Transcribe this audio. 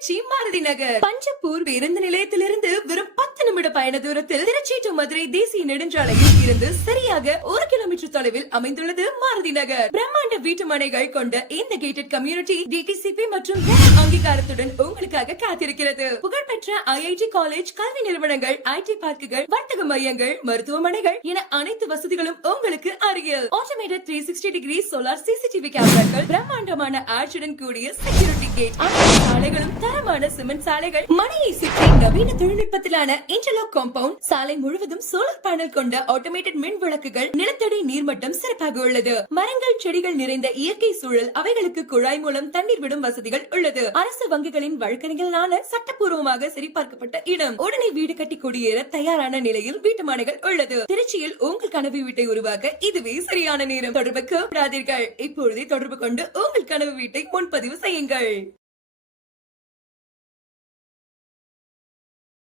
திருச்சி மாருதி நகர். பஞ்சப்பூர் பேருந்து நிலையத்திலிருந்து வெறும் 10 நிமிட பயண தூரத்தில் திருச்சி டு மதுரை தேசிய நெடுஞ்சாலையில் இருந்து சரியாக 1 கிலோமீட்டர் தொலைவில் அமைந்துள்ளது மாருதி நகர். பிரம்மாண்ட வீட்டு மனைகள் கொண்ட இந்த கேட்டட் கம்யூனிட்டி டிடிசிபி மற்றும் அங்கீகாரத்துடன் உங்களுக்காக காத்திருக்கிறது. புகழ்பெற்ற ஐஐடி காலேஜ், கல்வி நிறுவனங்கள், ஐடி பார்க்குகள், வர்த்தக மையங்கள், மருத்துவமனைகள் என அனைத்து வசதிகளும் உங்களுக்கு அருகில். ஆட்டோமேட்டட் 360 டிகிரி சோலார் சிசிடிவி கேமராக்கள், பிரம்மாண்டமான ஆர்ச்சுடன் கூடிய செக்யூரிட்டி கேட், அனைத்து சாலைகளும் தரமான சிமெண்ட் சாலைகள், மனையை சுற்றி நவீன தொழில்நுட்பத்திலான இன்டர்லாக் காம்பவுண்ட், சாலை முழுவதும் சோலார் பேனல் கொண்ட ஆட்டோமேட்டட் மின் விளக்குகள், நிலத்தடி நீர்மட்டம் சிறப்பாக உள்ளது. மரங்கள், செடிகள் நிறைந்த இயற்கை சூழல், அவைகளுக்கு குழாய் மூலம் தண்ணீர் விடும் வசதிகள் உள்ளது. அரசு வங்கிகளின் வழக்கறிஞர்களான சட்டப்பூர்வமாக சரிபார்க்கப்பட்ட இடம். உடனே வீடு கட்டி குடியேற தயாரான நிலையில் வீட்டு மனைகள் உள்ளது. திருச்சியில் உங்கள் கனவு வீட்டை உருவாக்க இதுவே சரியான நேரம். தொடர்புக்கு விடாதீர்கள். இப்பொழுதே தொடர்பு கொண்டு உங்கள் கனவு வீட்டை முன்பதிவு செய்யுங்கள்.